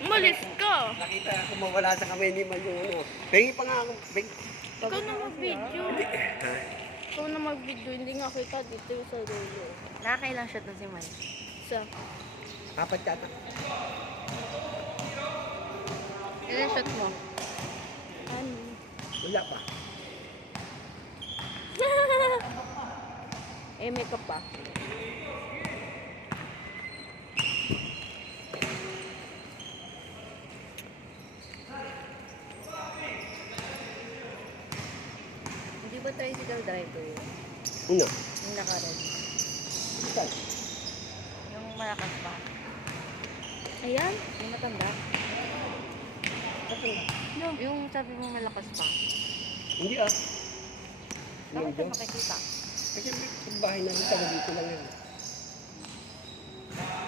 Umalis ka. Nakita ko mawala sa kamay ni Man yung ano. Pengi pa nga ako. Ikaw na mag-video. Ha? Ikaw na mag-video. Hindi nga kita dito yung sa dulo. Nakakailang shot na si Man. Isa. Apat yata. Ilang shot mo? Ano? Wala pa. May ka pa. Hindi ba tricycle driver yun? Una. Yung nakaroon. Saan? Yung malakas pa. Ayan. Yung matanda. Yung sabi mo malakas pa. Hindi ah. Bakit ka Hindi. makikita? Kasi sa bahay namin taga dito lang yan.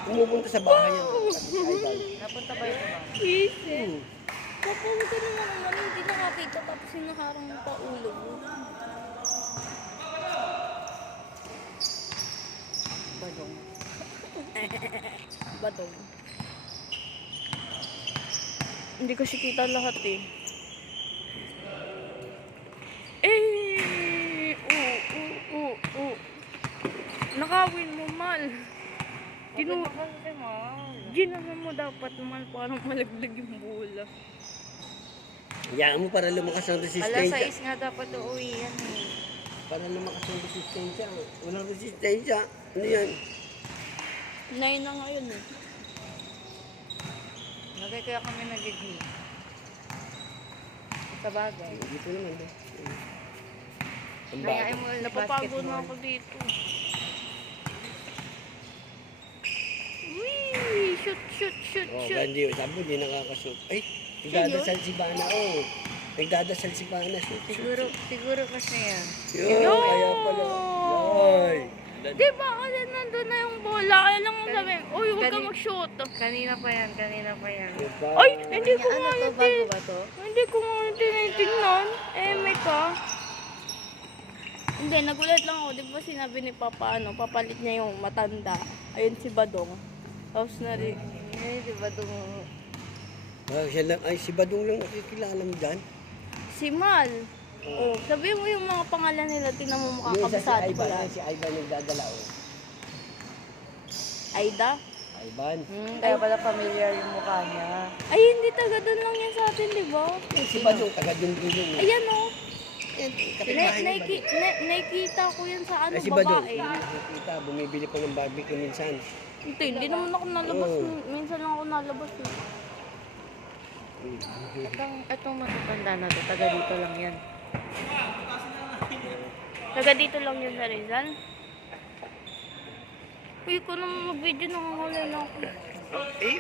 Pumupunta sa bahay yan. Idol. Napunta ba yung ba? Easy. Papunta naman naman. Hindi nakakita tapos yung nakarang pa ulo mo. Badong. Badong. Hindi kasi kita lahat eh. Nakawin mo, Mal. Ginawa mo dapat, Mal, parang malaglag yung bola. Hayaan mo para lumakas ang Alas resistensya. 6 nga dapat uuwi yan eh. Para lumakas ang resistensya. Walang resistensya. Ano yan? 9 na ngayon eh. Lagay kaya kami nag-gig. Sa bagay. Dito naman. Ang Kaya bago. mo yung Napapagod na basketball. ako dito. Wee! Shoot, shoot, shoot, Oh, shoot. hindi. Sabi mo, hindi nakakashoot. Ay, nagdadasal si Bana. Oh, nagdadasal si Bana. Siguro kasi yan. Yun, kaya pala. Yoy. Di ba kasi nandun na yung bola? Kaya lang mo sabi, uy, huwag ka mag-shoot. Kanina pa yan. Ay, hindi ko Ano nga to? natin. Bago ba to? Hindi ko nga tinitingnan. May ka. Hindi, nagulat lang ako. Di ba sinabi ni Papa, papalit niya yung matanda. Ayun si Badong. Tapos na rin. Eh, di ba itong... Siya lang, ay, si Badong lang nakikilala mo dyan. Si Mal. Oh, sabihin mo yung mga pangalan nila, tingnan mo Yung isa si makakabisado ko Ivan, lang. si Ivan nagdadala. Oh. Aida? Ivan. Kaya pala familiar yung mukha niya. Ay, hindi taga doon lang yan sa atin, di ba? Si Badong, taga dun yun. Ayan o. Yan, kapitbahay ni Badong. Nakikita ko yan sa ano, Ay, si Badong, babae. nakikita, bumibili pa ng barbecue minsan. Hindi naman ako nalabas. Oo. Minsan lang ako nalabas. Itong matatanda na to, taga dito lang yan. Taga dito lang yun sa Rizal. Uy, ko naman mag-video, nangangawala na ako. Eh,